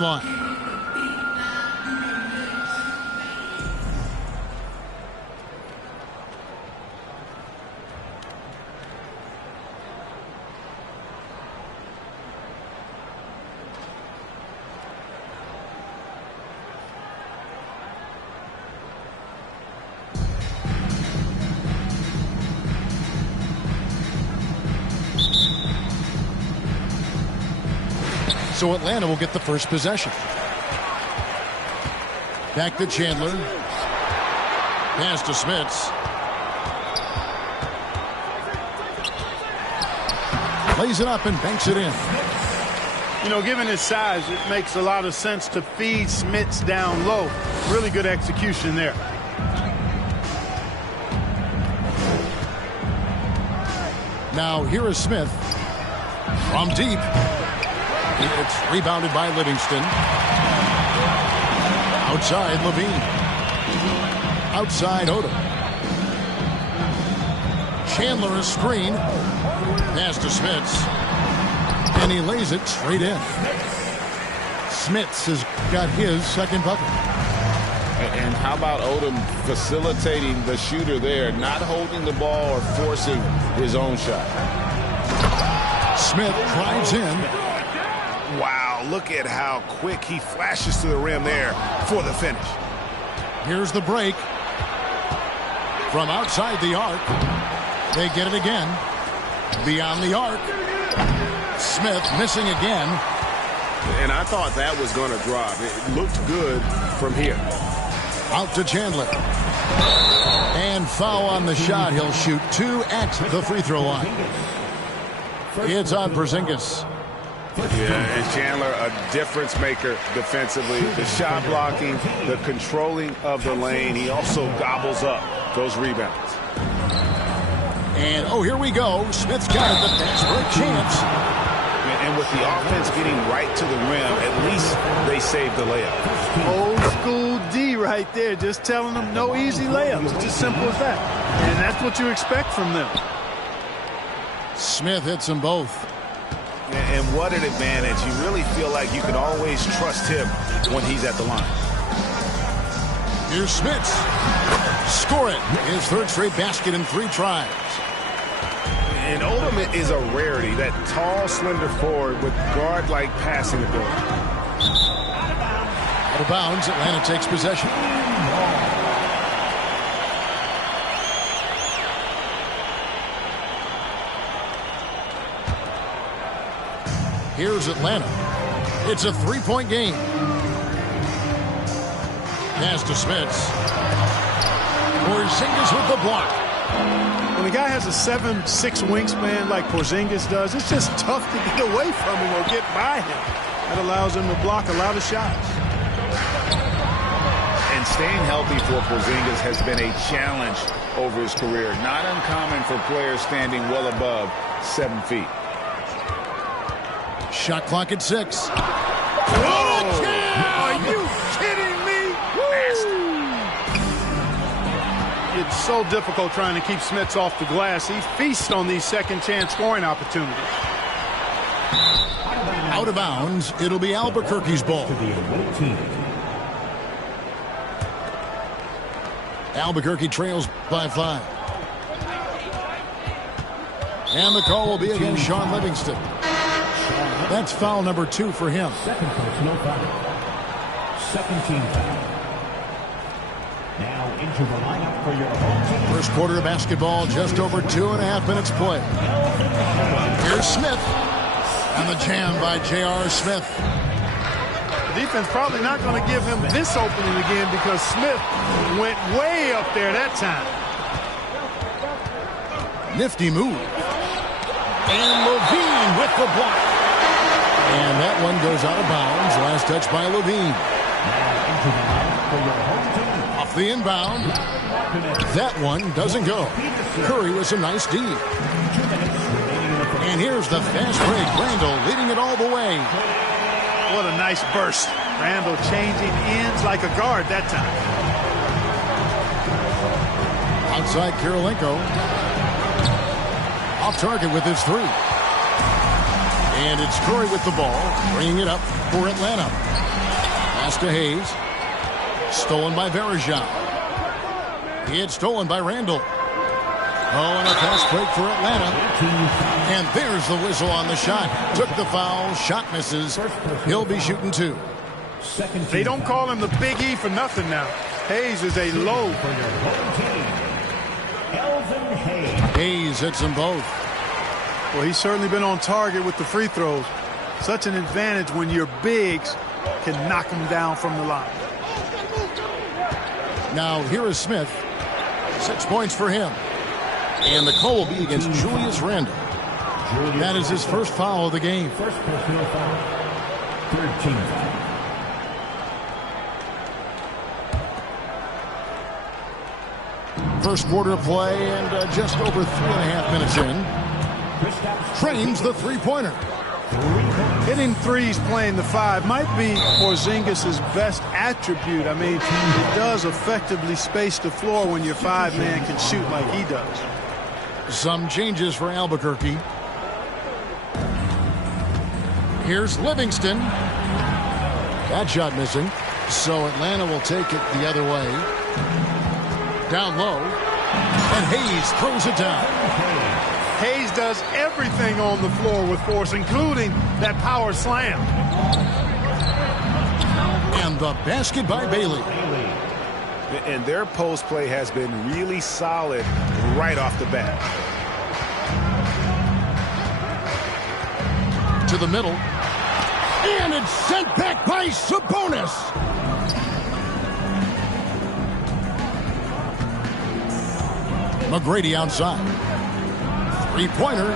line. So Atlanta will get the first possession. Back to Chandler. Pass to Smits. Lays it up and banks it in. You know, given his size, it makes a lot of sense to feed Smits down low. Really good execution there. Now here is Smith from deep. It's rebounded by Livingston. Outside Levine. Outside Odom. Chandler is screen. Pass to Smits. And he lays it straight in. Smits has got his second bucket. And how about Odom facilitating the shooter there, not holding the ball or forcing his own shot. Smith drives in. Wow, look at how quick he flashes to the rim there for the finish. Here's the break. From outside the arc. They get it again. Beyond the arc. Smith missing again. And I thought that was going to drop. It looked good from here. Out to Chandler. And foul on the shot. He'll shoot 2 at the free throw line. It's on Porzingis. Yeah, and Chandler, a difference maker defensively. The shot blocking, the controlling of the lane. He also gobbles up those rebounds. And, oh, here we go. Smith's got it. The desperate chance. And with the offense getting right to the rim, at least they saved the layup. Old school D right there. Just telling them no easy layups. It's as simple as that. And that's what you expect from them. Smith hits them both. And what an advantage. You really feel like you can always trust him when he's at the line. Here's Smits. Score it. His third straight basket in 3 tries. And Odom is a rarity, that tall, slender forward with guard-like passing ability. Out of bounds, Atlanta takes possession. Here's Atlanta. It's a 3-point game. Pass to Smits. Porzingis with the block. When a guy has a 7'6" wingspan like Porzingis does, it's just tough to get away from him or get by him. That allows him to block a lot of shots. And staying healthy for Porzingis has been a challenge over his career. Not uncommon for players standing well above 7 feet. Shot clock at 6. Are you kidding me? It's so difficult trying to keep Smits off the glass. He feasts on these second chance scoring opportunities. Out of bounds. It'll be Albuquerque's ball. Albuquerque trails by 5. And the call will be against Sean Livingston. That's foul number 2 for him. Second personal foul. Second team foul. Now into the lineup for your home team. First quarter of basketball, just over 2.5 minutes play. Here's Smith. And the jam by J.R. Smith. The defense probably not going to give him this opening again because Smith went way up there that time. Nifty move. And Levine with the block. And that one goes out of bounds. Last touch by Levine. Off the inbound. That one doesn't go. Curry with some nice D. And here's the fast break. Randall leading it all the way. What a nice burst. Randall changing ends like a guard that time. Outside Kirilenko. Off target with his 3. And it's Curry with the ball, bringing it up for Atlanta. to Hayes. Stolen by Verajao. It's stolen by Randall. Oh, and a fast break for Atlanta. And there's the whistle on the shot. Took the foul. Shot misses. He'll be shooting 2. They don't call him the Big E for nothing now. Hayes is a low. Hayes hits them both. Well, he's certainly been on target with the free throws. Such an advantage when your bigs can knock them down from the line. Now here is Smith. 6 points for him. And the call will be against Julius Randle. That is his first foul of the game. First personal foul. 13 foul. First quarter play and just over 3.5 minutes in. Trains the three-pointer. Hitting threes playing the 5 might be Porzingis' best attribute. I mean, he does effectively space the floor when your 5-man can shoot like he does. Some changes for Albuquerque. Here's Livingston. That shot missing. So Atlanta will take it the other way. Down low. And Hayes throws it down. Hayes does everything on the floor with force, including that power slam. And the basket by Bailey. And their post play has been really solid right off the bat. To the middle. And it's sent back by Sabonis. McGrady outside. Three-pointer.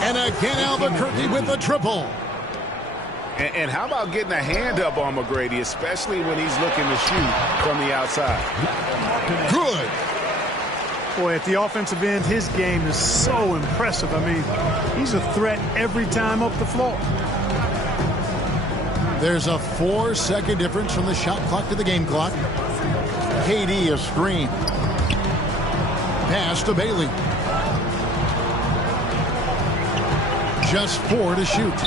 And again Albuquerque with a triple. And how about getting a hand up on McGrady, especially when he's looking to shoot from the outside? Good. Boy, at the offensive end, his game is so impressive. I mean, he's a threat every time up the floor. There's a 4-second difference from the shot clock to the game clock. KD a screen. Pass to Bailey. Just 4 to shoot.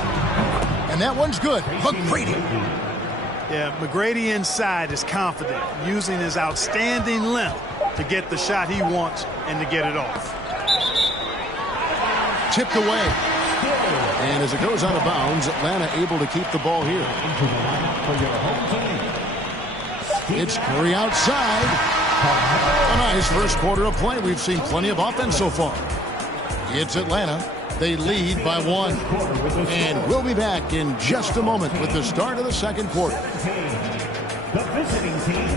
And that one's good. McGrady. Yeah, McGrady inside is confident, using his outstanding length to get the shot he wants and to get it off. Tipped away. And as it goes out of bounds, Atlanta able to keep the ball here. It's Curry outside. A nice first quarter of play. We've seen plenty of offense so far. It's Atlanta. They lead by 1. And we'll be back in just a moment with the start of the second quarter. The visiting team,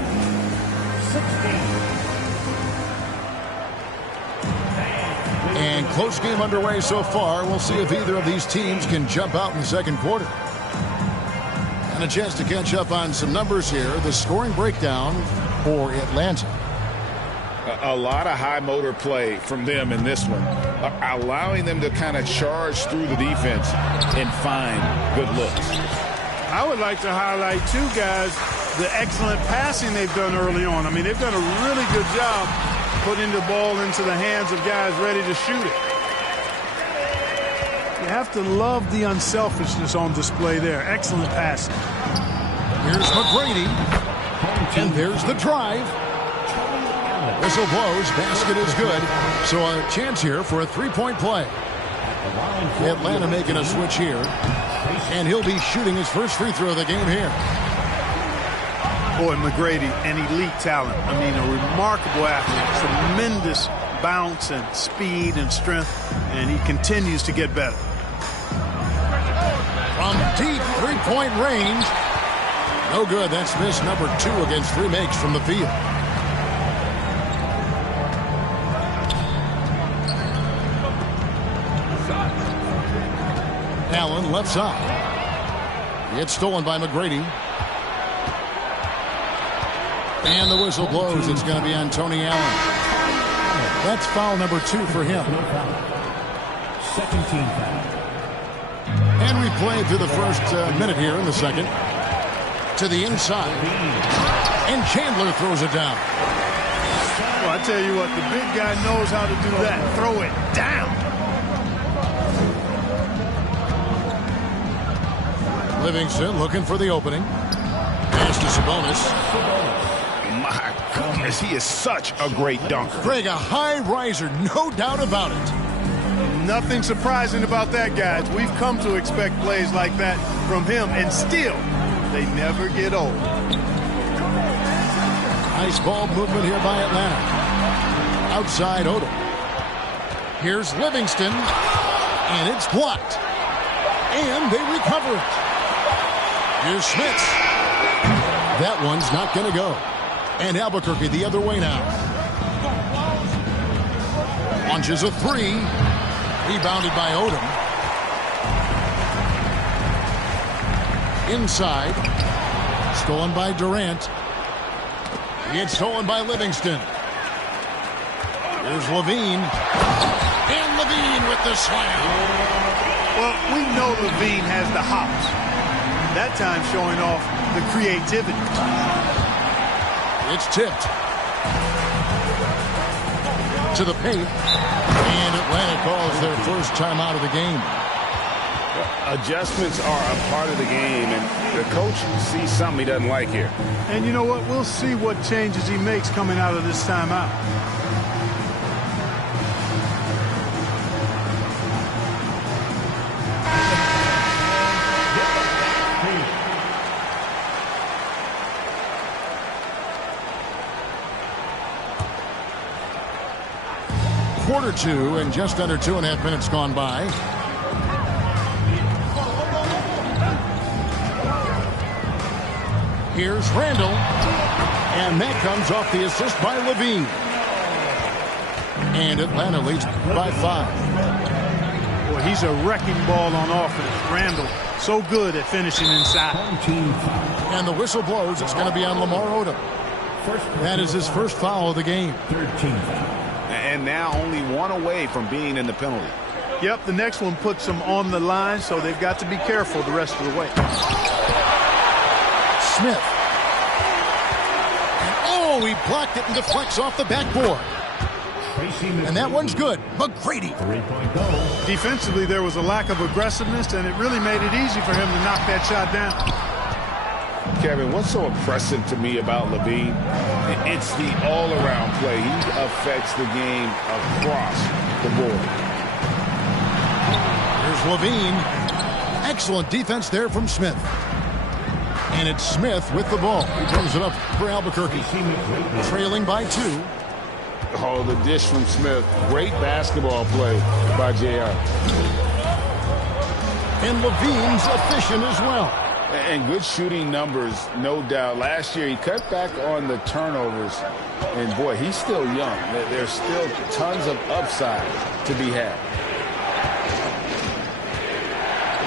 16. And close game underway so far. We'll see if either of these teams can jump out in the second quarter. And a chance to catch up on some numbers here. The scoring breakdown for Atlanta. A lot of high motor play from them in this one, allowing them to kind of charge through the defense and find good looks. I would like to highlight, too, guys, the excellent passing they've done early on. I mean, they've done a really good job putting the ball into the hands of guys ready to shoot it. You have to love the unselfishness on display there. Excellent passing. Here's McGrady. And there's the drive. Whistle blows. Basket is good. So a chance here for a three-point play. Atlanta making a switch here. And he'll be shooting his first free throw of the game here. Boy, McGrady, an elite talent. I mean, a remarkable athlete. Tremendous bounce and speed and strength. And he continues to get better. From deep three-point range. No good. That's miss number 2 against 3 makes from the field. Allen left side. It's stolen by McGrady. And the whistle blows. It's going to be on Tony Allen. That's foul number 2 for him. Second team foul. And we played through the first minute here in the second. To the inside. And Chandler throws it down. Well, I tell you what, the big guy knows how to do that. Throw it down. Livingston looking for the opening. Pass to Sabonis. My goodness, he is such a great dunker. Greg, a high riser, no doubt about it. Nothing surprising about that, guys. We've come to expect plays like that from him, and still, they never get old. Nice ball movement here by Atlanta. Outside Odom. Here's Livingston, and it's blocked. And they recover it. Here's Smith. That one's not going to go. And Albuquerque the other way now. Launches a three. Rebounded by Odom. Inside. Stolen by Durant. It's stolen by Livingston. Here's Levine. And Levine with the slam. Well, we know Levine has the hops. That time showing off the creativity. It's tipped. To the paint. And Atlanta calls their first time out of the game. Adjustments are a part of the game, and the coach sees something he doesn't like here. And you know what? We'll see what changes he makes coming out of this timeout. Quarter two and just under 2.5 minutes gone by. Here's Randall. And that comes off the assist by Levine. And Atlanta leads by 5. Boy, he's a wrecking ball on offense. Randall, so good at finishing inside. And the whistle blows. It's going to be on Lamar Odom. That is his first foul of the game. 13th. And now only one away from being in the penalty. Yep, the next one puts them on the line, so they've got to be careful the rest of the way. Smith. And oh, he blocked it and deflects off the backboard. And that one's good. McGrady. 3-point goal. Defensively, there was a lack of aggressiveness, and it really made it easy for him to knock that shot down. Kevin, what's so impressive to me about Levine? It's the all-around play. He affects the game across the board. Here's Levine. Excellent defense there from Smith. And it's Smith with the ball. He brings it up for Albuquerque. Trailing by 2. Oh, the dish from Smith. Great basketball play by JR. And Levine's efficient as well. And good shooting numbers, no doubt. Last year, he cut back on the turnovers. And, boy, he's still young. There's still tons of upside to be had.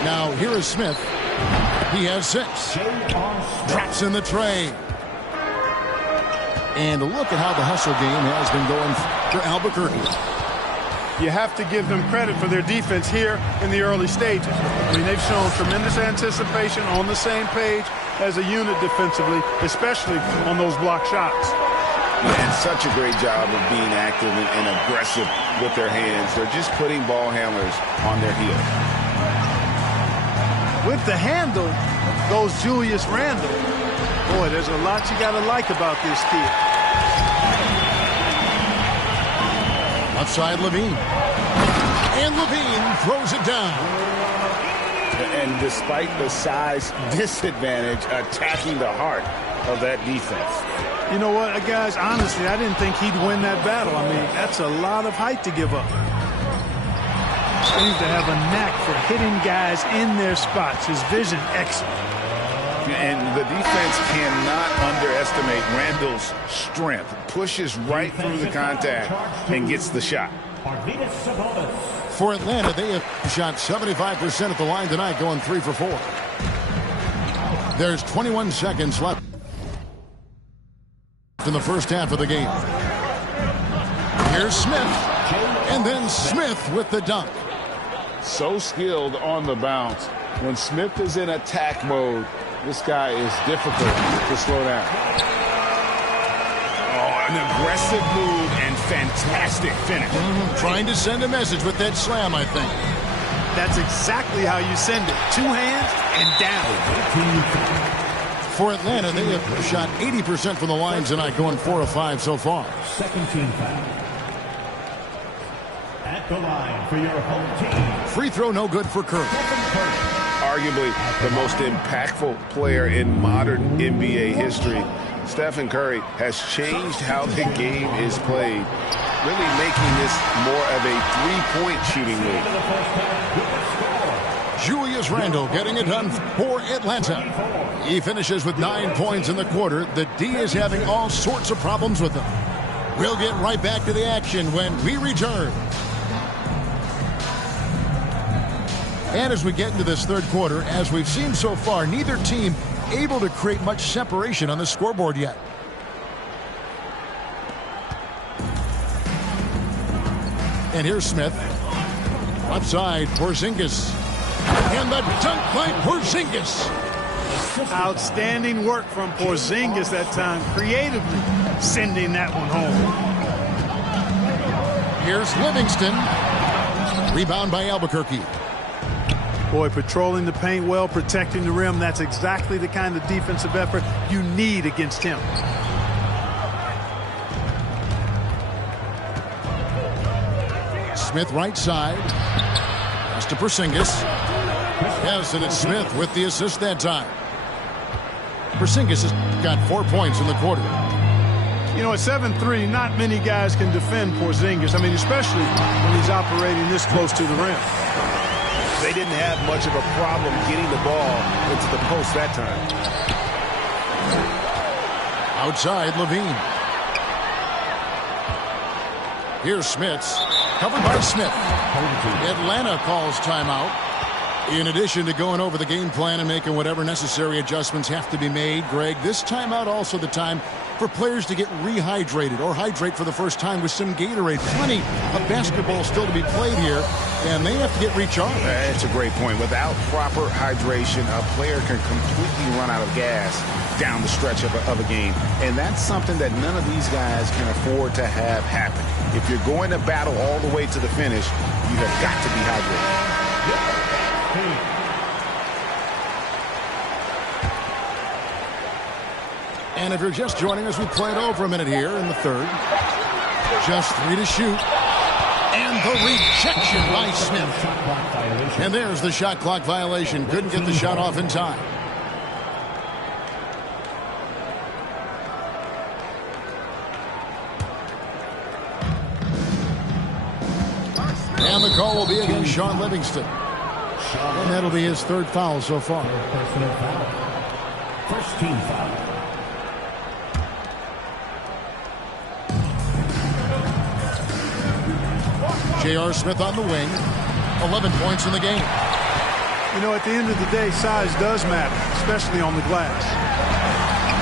Now, here is Smith. He has 6. Drops in the tray. And look at how the hustle game has been going for Albuquerque. You have to give them credit for their defense here in the early stages. I mean, they've shown tremendous anticipation, on the same page as a unit defensively, especially on those block shots. And such a great job of being active and aggressive with their hands. They're just putting ball handlers on their heels. With the handle goes Julius Randle. Boy, there's a lot you got to like about this kid. Outside Levine. And Levine throws it down. And despite the size disadvantage, attacking the heart of that defense. You know what, guys, honestly, I didn't think he'd win that battle. I mean, that's a lot of height to give up. Seems to have a knack for hitting guys in their spots. His vision, excellent. And the defense cannot underestimate Randall's strength. Pushes right through the contact and gets the shot. For Atlanta, they have shot 75% at the line tonight, going 3 for 4. There's 21 seconds left in the first half of the game. Here's Smith. And then Smith with the dunk. So skilled on the bounce. When Smith is in attack mode, this guy is difficult to slow down. Oh, an aggressive move and fantastic finish. Trying to send a message with that slam, I think. That's exactly how you send it. 2 hands and down. For Atlanta, they have shot 80% from the line tonight, going 4 of 5 so far. Second team foul. At the line for your home team. Free throw no good for Curry. Arguably the most impactful player in modern NBA history. Stephen Curry has changed how the game is played, really making this more of a three-point shooting league. Julius Randle getting it done for Atlanta. He finishes with 9 points in the quarter. The D is having all sorts of problems with him. We'll get right back to the action when we return. And as we get into this third quarter, as we've seen so far, neither team able to create much separation on the scoreboard yet. And here's Smith. Outside, Porzingis. And the dunk by Porzingis. Outstanding work from Porzingis that time, creatively sending that one home. Here's Livingston. Rebound by Albuquerque. Boy, patrolling the paint well, protecting the rim. That's exactly the kind of defensive effort you need against him. Smith right side. Pass to Porzingis. Yes, and it's Smith with the assist that time. Porzingis has got 4 points in the quarter. You know, at 7'3", not many guys can defend Porzingis. I mean, especially when he's operating this close to the rim. They didn't have much of a problem getting the ball into the post that time. Outside, Levine. Here's Smits. Covered by Smith. Atlanta calls timeout. In addition to going over the game plan and making whatever necessary adjustments have to be made, Greg, this timeout also the time for players to get rehydrated or hydrate for the first time with some Gatorade. Plenty of basketball still to be played here, and they have to get recharged. That's a great point. Without proper hydration, a player can completely run out of gas down the stretch of a game. And that's something that none of these guys can afford to have happen. If you're going to battle all the way to the finish, you have got to be hydrated. And if you're just joining us, we played over a minute here in the third. Just 3 to shoot. And the rejection by Smith. And there's the shot clock violation. Couldn't get the shot off in time. And the call will be against Sean Livingston. And that'll be his third foul so far. First team foul. J.R. Smith on the wing. 11 points in the game. You know, at the end of the day, size does matter, especially on the glass.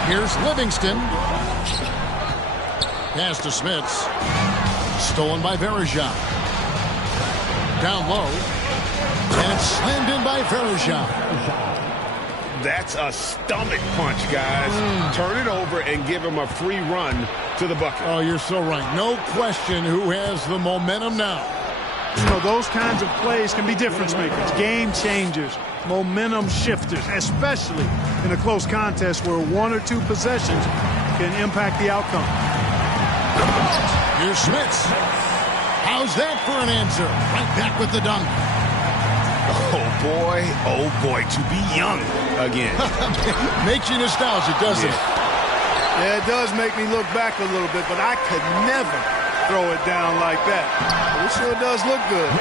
Here's Livingston. Pass to Smits. Stolen by Verejao. Down low. And it's slammed in by Verejao. That's a stomach punch, guys. Turn it over and give him a free run to the bucket. Oh, you're so right. No question who has the momentum now. You know, those kinds of plays can be difference makers, game changers, momentum shifters, especially in a close contest where 1 or 2 possessions can impact the outcome. Here's Smits. How's that for an answer? Right back with the dunk. Oh boy, to be young again. Makes you nostalgic, doesn't it? Yeah, it does make me look back a little bit, but I could never throw it down like that. It sure does look good.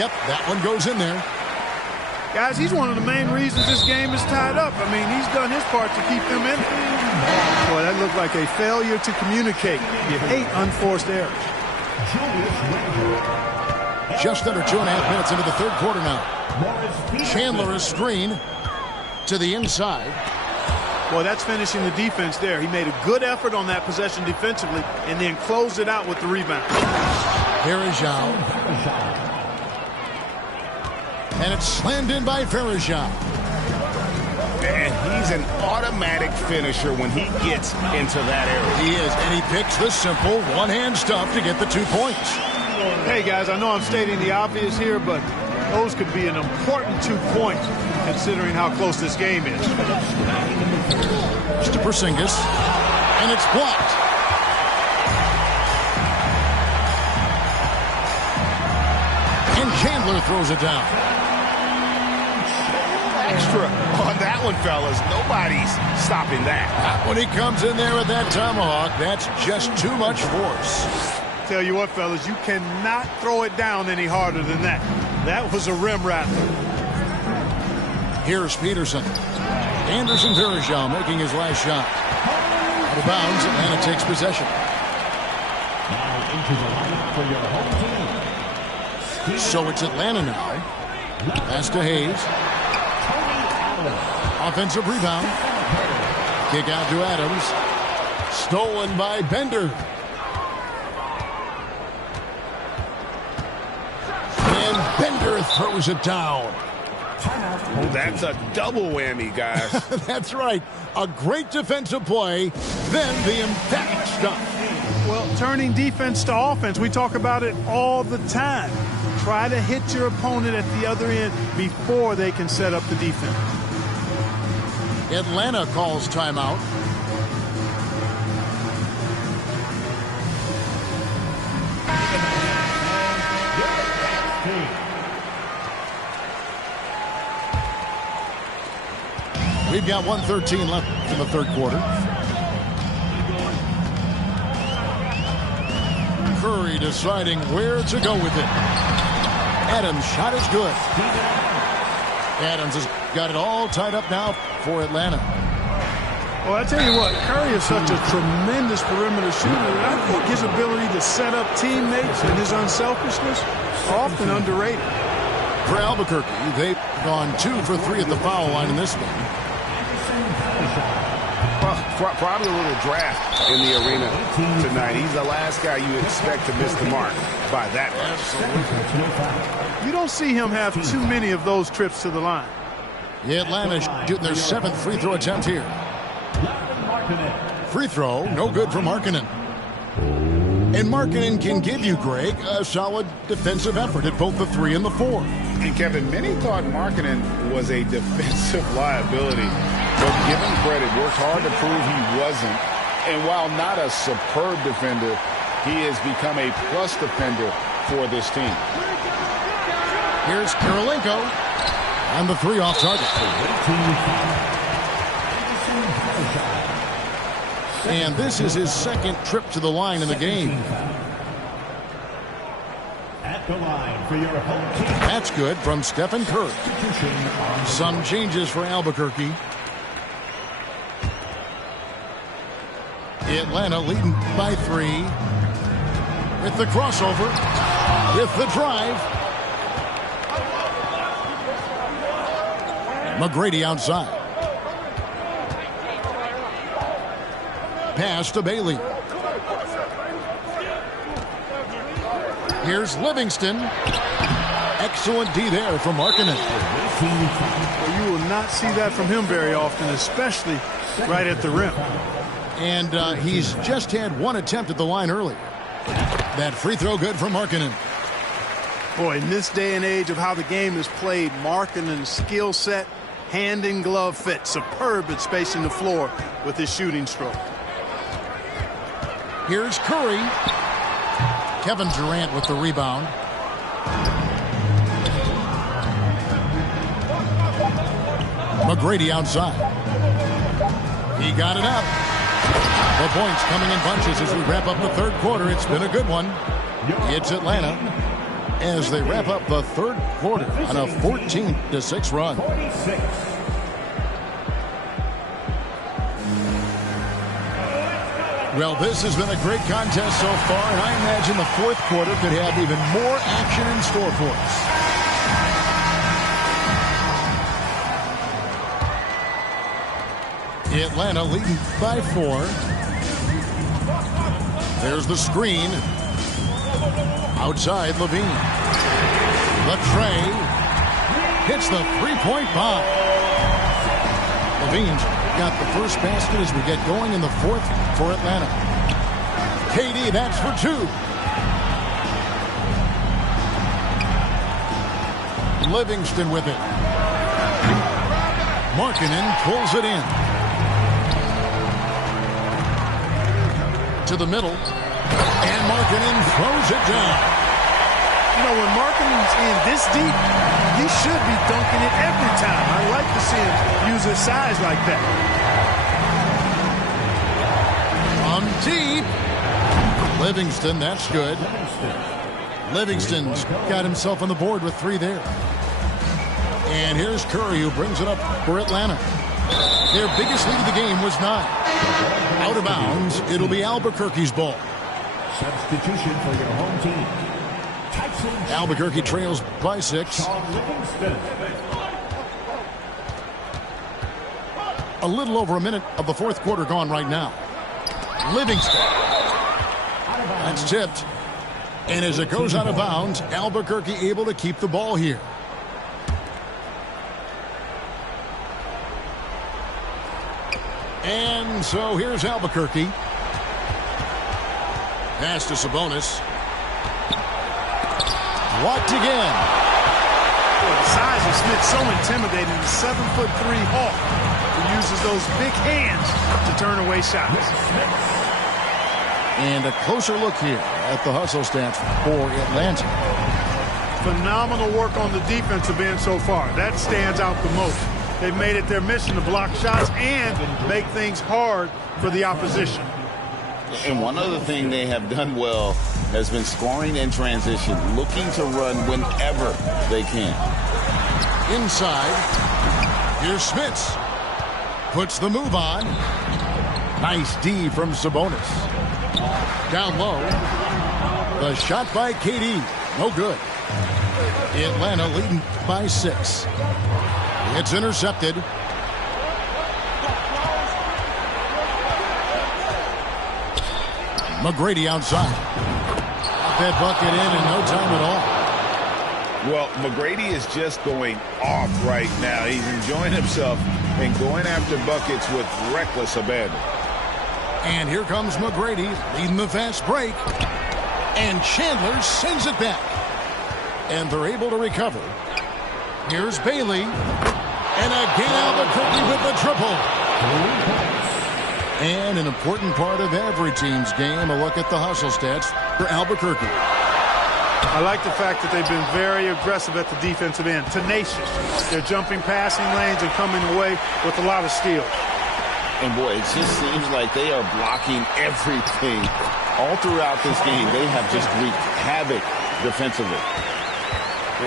Yep, that one goes in there. Guys, he's one of the main reasons this game is tied up. I mean, he's done his part to keep them in it. Boy, that looked like a failure to communicate. You hate unforced errors. Just under 2.5 minutes into the third quarter now. Chandler is screen to the inside. Well, that's finishing the defense there. He made a good effort on that possession defensively and then closed it out with the rebound. Verejao. And it's slammed in by Verejao. And he's an automatic finisher when he gets into that area. He is, and he picks the simple one-hand stuff to get the 2 points. Hey, guys, I know I'm stating the obvious here, but Those could be an important 2 points considering how close this game is. To Porzingis, and it's blocked. And Chandler throws it down. Extra on that one, fellas. Nobody's stopping that. When he comes in there with that tomahawk, that's just too much force. Tell you what, fellas, you cannot throw it down any harder than that. That was a rim rattler. Here's Peterson. Anderson Varejao making his last shot. Out of bounds, Atlanta takes possession. Now into the lineup for your home team. So it's Atlanta now. Pass to Hayes. Offensive rebound. Kick out to Adams. Stolen by Bender. And Bender throws it down. That's a double whammy, guys. That's right. A great defensive play, then the emphatic stuff. Well, turning defense to offense, we talk about it all the time. Try to hit your opponent at the other end before they can set up the defense. Atlanta calls timeout. We've got 1:13 left in the third quarter. Curry deciding where to go with it. Adams' shot is good. Adams has got it all tied up now for Atlanta. Well, I tell you what, Curry is such a tremendous perimeter shooter. And I think his ability to set up teammates and his unselfishness are often underrated. For Albuquerque, they've gone 2 for 3 at the foul line in this one. Probably a little draft in the arena tonight. He's the last guy you expect to miss the mark by that much. You don't see him have too many of those trips to the line. Atlanta shooting their 7th free throw attempt here. Free throw, no good for Markkanen. And Markkanen can give you, Greg, a solid defensive effort at both the 3 and the 4. And Kevin, many thought Markkanen was a defensive liability. But give him credit, worked hard to prove he wasn't. And while not a superb defender, he has become a plus defender for this team. Here's Kirilenko. And the 3 off target. And this is his 2nd trip to the line in the game. At the line for your home team. That's good from Stephen Curry. Some changes for Albuquerque. Atlanta leading by 3. With the crossover. With the drive. McGrady outside. Pass to Bailey. Here's Livingston. Excellent D there from Markkanen. Well, you will not see that from him very often, especially right at the rim. And he's just had 1 attempt at the line earlier. That free throw good for Markkanen. Boy, in this day and age of how the game is played, Markkanen's skill set, hand and glove fit, superb at spacing the floor with his shooting stroke. Here's Curry. Kevin Durant with the rebound. McGrady outside. He got it up. The points coming in bunches as we wrap up the third quarter. It's been a good one. It's Atlanta as they wrap up the third quarter on a 14-6 run. Well, this has been a great contest so far, and I imagine the fourth quarter could have even more action in store for us. Atlanta leading by 4. There's the screen. Outside, Levine. Latre hits the three-point bomb. Levine's got the first basket as we get going in the fourth for Atlanta. KD, that's for 2. Livingston with it. Markkanen pulls it in. To the middle. And Markkanen throws it down. You know, when Markkanen's in this deep, he should be dunking it every time. I like to see him use his size like that. From deep. Livingston, that's good. Livingston's got himself on the board with 3 there. And here's Curry, who brings it up for Atlanta. Their biggest lead of the game was 9. Out of bounds, it'll be Albuquerque's ball. Substitution for your home team. Albuquerque trails by 6. A little over a minute of the 4th quarter gone right now. Livingston. That's tipped. And as it goes out of bounds, Albuquerque able to keep the ball here. And so here's Albuquerque. Pass to Sabonis. Blocked again. Well, the size of Smith so intimidating. The 7'3" Hawk who uses those big hands to turn away shots. And a closer look here at the hustle stats for Atlanta. Phenomenal work on the defensive end so far. That stands out the most. They've made it their mission to block shots and make things hard for the opposition. And one other thing they have done well has been scoring in transition, looking to run whenever they can. Inside, here's Smits. Puts the move on. Nice D from Sabonis. Down low. The shot by KD. No good. Atlanta leading by 6. It's intercepted. McGrady outside. Got that bucket in no time at all. Well, McGrady is just going off right now. He's enjoying himself and going after buckets with reckless abandon. And here comes McGrady leading the fast break. And Chandler sends it back. And they're able to recover. Here's Bailey. And again Albuquerque with the triple. And an important part of every team's game, a look at the hustle stats for Albuquerque. I like the fact that they've been very aggressive at the defensive end. Tenacious. They're jumping passing lanes and coming away with a lot of steals. And boy, it just seems like they are blocking everything. All throughout this game, they have just wreaked havoc defensively.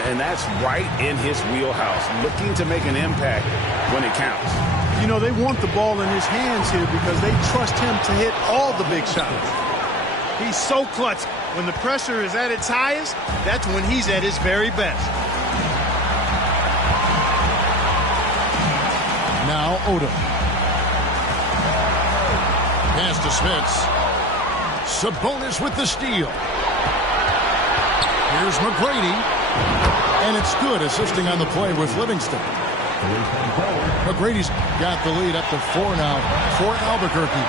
And that's right in his wheelhouse, looking to make an impact when it counts. You know, they want the ball in his hands here because they trust him to hit all the big shots. He's so clutch. When the pressure is at its highest, that's when he's at his very best. Now Odom. Pass to Smits. Sabonis with the steal. Here's McGrady. And it's good, assisting on the play with Livingston. McGrady's got the lead up to 4 now for Albuquerque.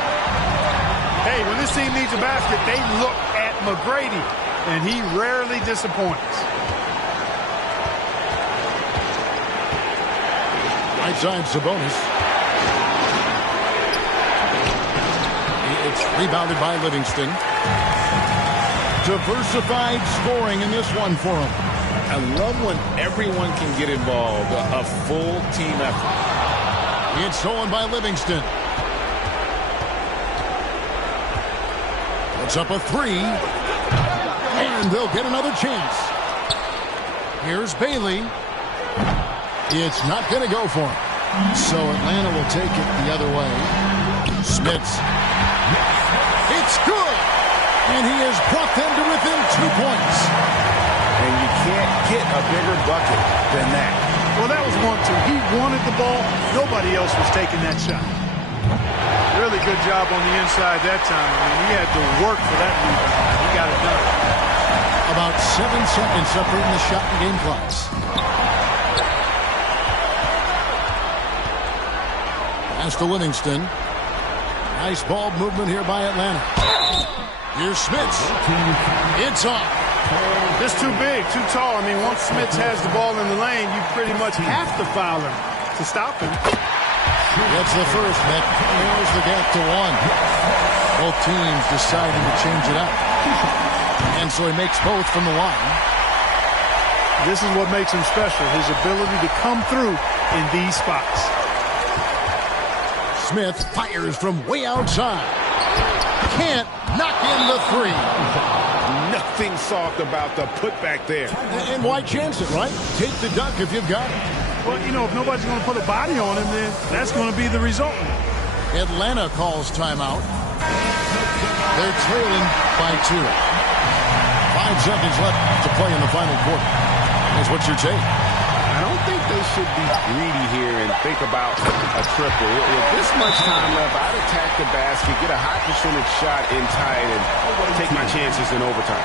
Hey, when this team needs a basket, they look at McGrady, and he rarely disappoints. Right side, Sabonis. It's rebounded by Livingston. Diversified scoring in this one for him. I love when everyone can get involved, a full team effort. It's stolen by Livingston. It's up a 3. And they'll get another chance. Here's Bailey. It's not going to go for him. So Atlanta will take it the other way. Smits. It's good. And he has brought them to within 2 points. And you can't get a bigger bucket than that. Well, that was 1-2. He wanted the ball. Nobody else was taking that shot. Really good job on the inside that time. I mean, he had to work for that rebound. He got it done. About 7 seconds separating the shot and game clocks. Pass to Livingston. Nice ball movement here by Atlanta. Here's Smits. It's off. Just too big, too tall. I mean, once Smits has the ball in the lane, you pretty much have to foul him to stop him. Gets the first. That narrows the gap to 1. Both teams deciding to change it up. And so he makes both from the line. This is what makes him special, his ability to come through in these spots. Smith fires from way outside. Can't knock in the 3. Nothing soft about the putback there. And why chance it, right? Take the dunk if you've got it. Well, you know, if nobody's going to put a body on him, then that's going to be the result. Atlanta calls timeout. They're trailing by 2. 5 seconds left to play in the final quarter. What's your take? I don't think they should be greedy here and think about a triple. With this much time left, I'd attack the basket, get a high percentage shot in tight, and take my chances in overtime.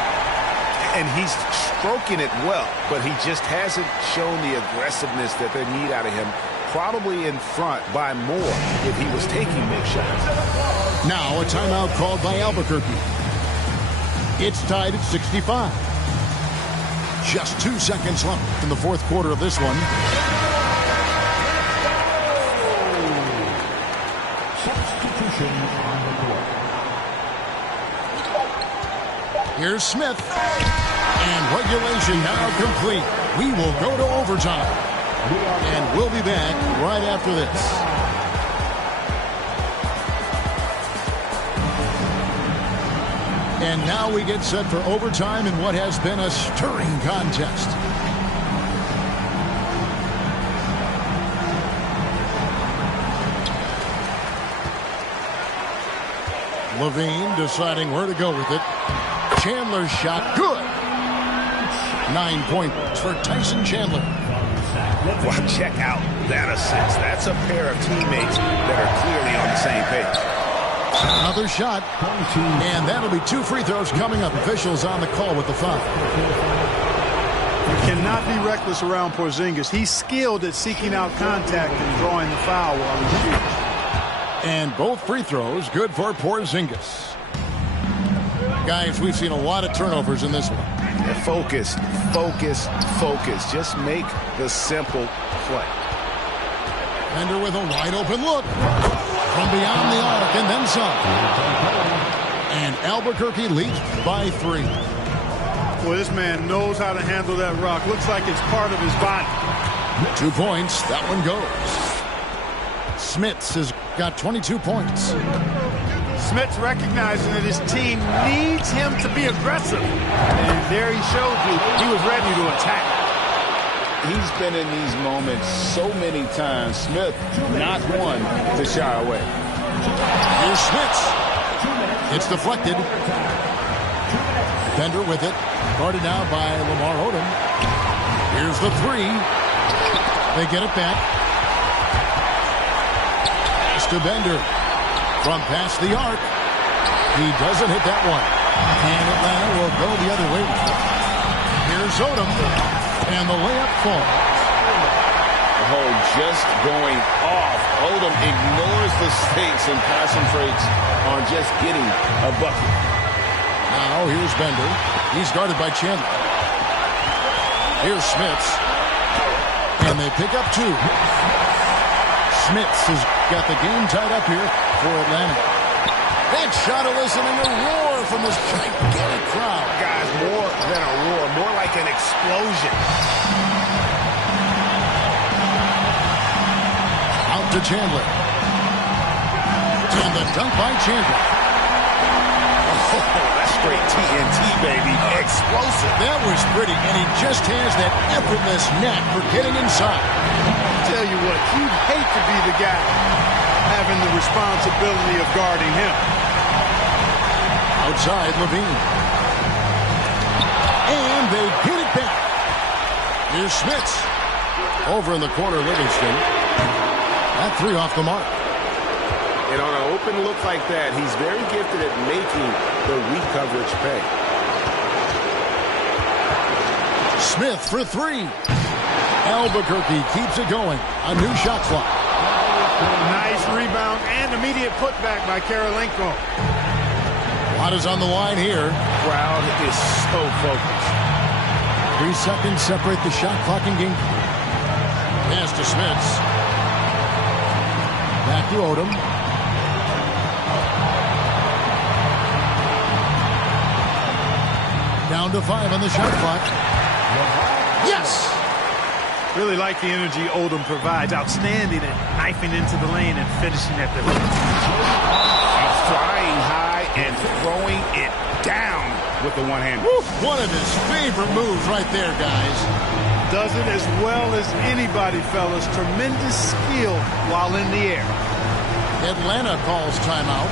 And he's stroking it well, but he just hasn't shown the aggressiveness that they need out of him. Probably in front by more if he was taking more shots. Now a timeout called by Albuquerque. It's tied at 65. Just 2 seconds left in the fourth quarter of this one. Substitution on the court. Here's Smith. And regulation now complete. We will go to overtime. And we'll be back right after this. And now we get set for overtime in what has been a stirring contest. Levine deciding where to go with it. Chandler's shot, good. 9 points for Tyson Chandler. Well, check out that assist. That's a pair of teammates that are clearly on the same page. Another shot, and that'll be 2 free throws coming up. Officials on the call with the foul. You cannot be reckless around Porzingis. He's skilled at seeking out contact and drawing the foul while he shoots. And both free throws good for Porzingis. Guys, we've seen a lot of turnovers in this one. Focus, focus, focus. Just make the simple play. Bender with a wide open look. From beyond the arc and then some. And Albuquerque leads by 3. Well, this man knows how to handle that rock. Looks like it's part of his body. 2 points. That one goes. Smits has got 22 points. Smits recognizing that his team needs him to be aggressive. And there he showed you he was ready to attack. He's been in these moments so many times. Smith, not one to shy away. Here's Smits. It's deflected. Bender with it. Guarded now by Lamar Odom. Here's the 3. They get it back. Pass to Bender. From past the arc. He doesn't hit that one. And Atlanta will go the other way. Here's Odom. And the layup falls. Oh, just going off. Odom ignores the stakes and concentrates on just getting a bucket. Now here's Bender. He's guarded by Chandler. Here's Smits. And they pick up 2. Smits has got the game tied up here for Atlanta. That shot eliciting a roar from this gigantic crowd. Guys, more than a roar, more like an explosion. Out to Chandler. And the dunk by Chandler. Oh, that's straight TNT, baby. Explosive. That was pretty, and he just has that effortless knack for getting inside. I'll tell you what, you'd hate to be the guy having the responsibility of guarding him. Outside, Levine. And they get it back. Here's Smits. Over in the corner, Livingston. That 3 off the mark. And on an open look like that, he's very gifted at making the weak coverage pay. Smith for 3. Albuquerque keeps it going. A new shot clock. Nice rebound and immediate putback by Karolinko. Lot is on the line here. Crowd is so focused. 3 seconds separate the shot clock and game. Pass to Smits. Back to Odom. Down to 5 on the shot clock. Yes! Really like the energy Odom provides. Outstanding at knifing into the lane and finishing at the hoop. He's flying high and throwing it down with the one-hand. One of his favorite moves right there, guys. Does it as well as anybody, fellas. Tremendous skill while in the air. Atlanta calls timeout.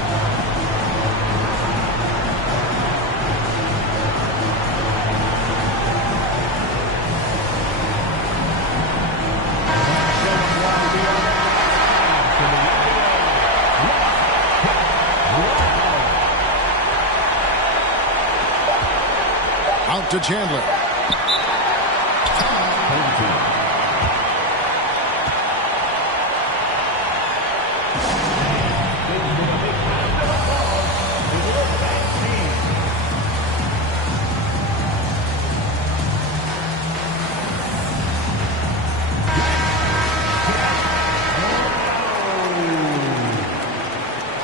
Out to Chandler.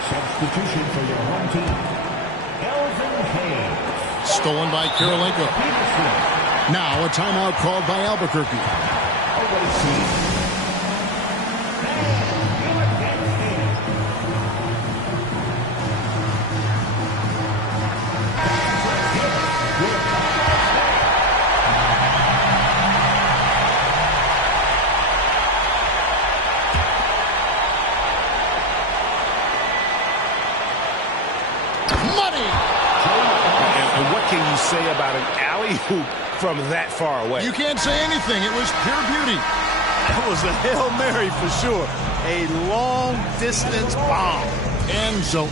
Substitution for your home team. Stolen by Karolinko. Now a timeout called by Albuquerque. Can you say about an alley-oop from that far away? You can't say anything. It was pure beauty. That was a Hail Mary for sure. A long-distance bomb. And so